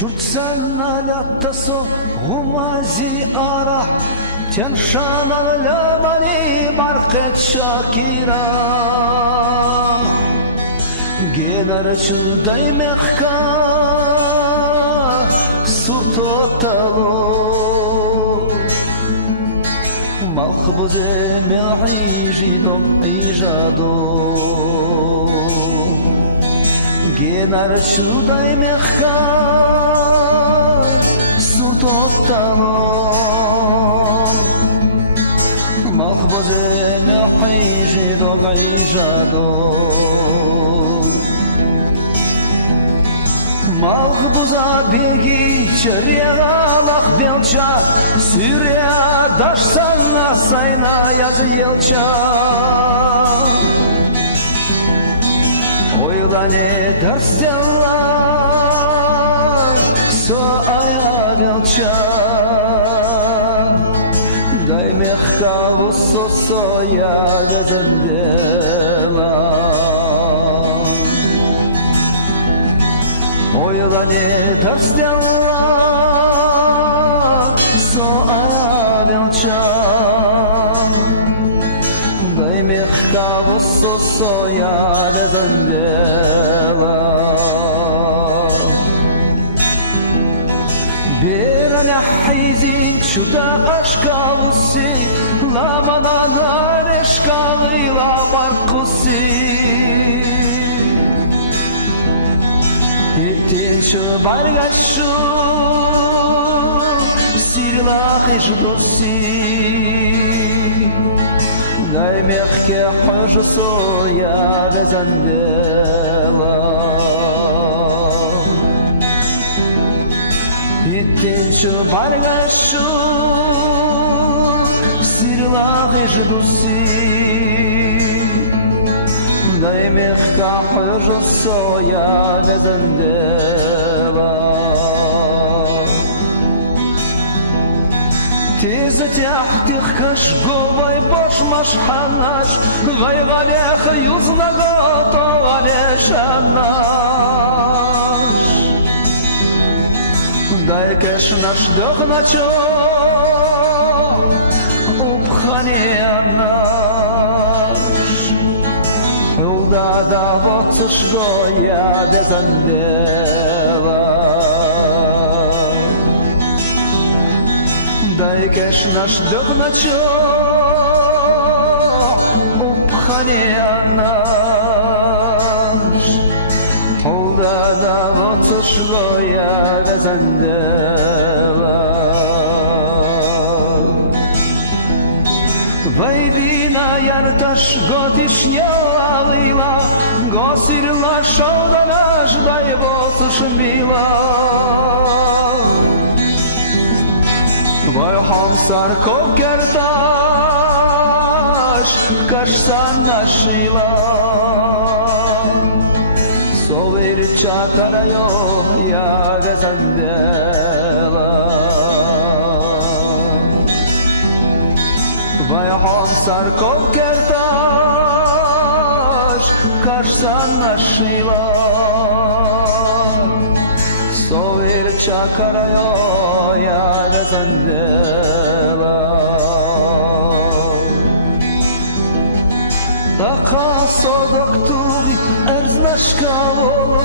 جرتسان لاتسو غمازي أرح تنشان لمني برقت شاكيرا جنرچل دايمخكا سورتو تالو مخبوزه ملحيجي دم إيجادو جنرچل دايمخكا سورتو تالو مخبوزه ملحيجي دم إيجادو Malhbuza begi çeryagalak belçak Sürya daşsana sayna yazı yelçak Oylane dersdeller so aya belçak Daymekka vusso soya vezendeler Oylane dersdeller so aya belçak Daymekka vusso soya vezendeler Bir alahizin şuda aşka vussi Lamana nareşka gıyla barkussi İttinçu bargaşu Sirla hıjdossi Daymekke hıjso ya vezandela İttinçu bargaşu Sirla hıjdossi Daymekka hıjso ya vezandela Tez تحتك كشقوبي باش مشحناش غيغاليخ يوزنغا طواليش الناش دايكش ناش دخناچو وبخاني الناش Yolda da votuşgo ya bezandela Daykeş naş döknaço upkhani anaş Yolda da votuşgo ya bezandela Vaydina yartaş gotiş yalila Gosirla şovdanaş day botuş mila Vay hamsar kokertaş Kaşsan naşila Sovir çakarayo ya vezandela Vay hamsar kokertaş Kaşsan naşila Sovir çakarayo ya vezandela Taka sodokturi erznashka volu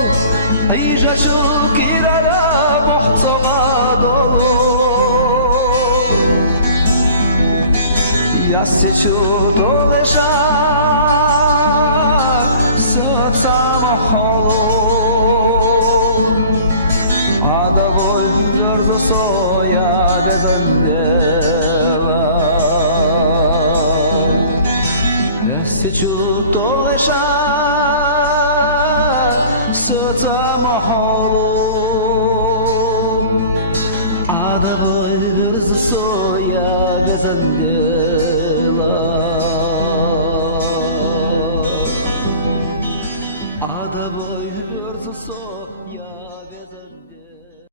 Ayjaçuk irara muhtoga dolu Yaseçu doleşar Söta maholu Adavoy zordu soya vezandela Yaseçu doleşar Söta maholu Adavoy zordu soya vezandela Adavoy zordu soya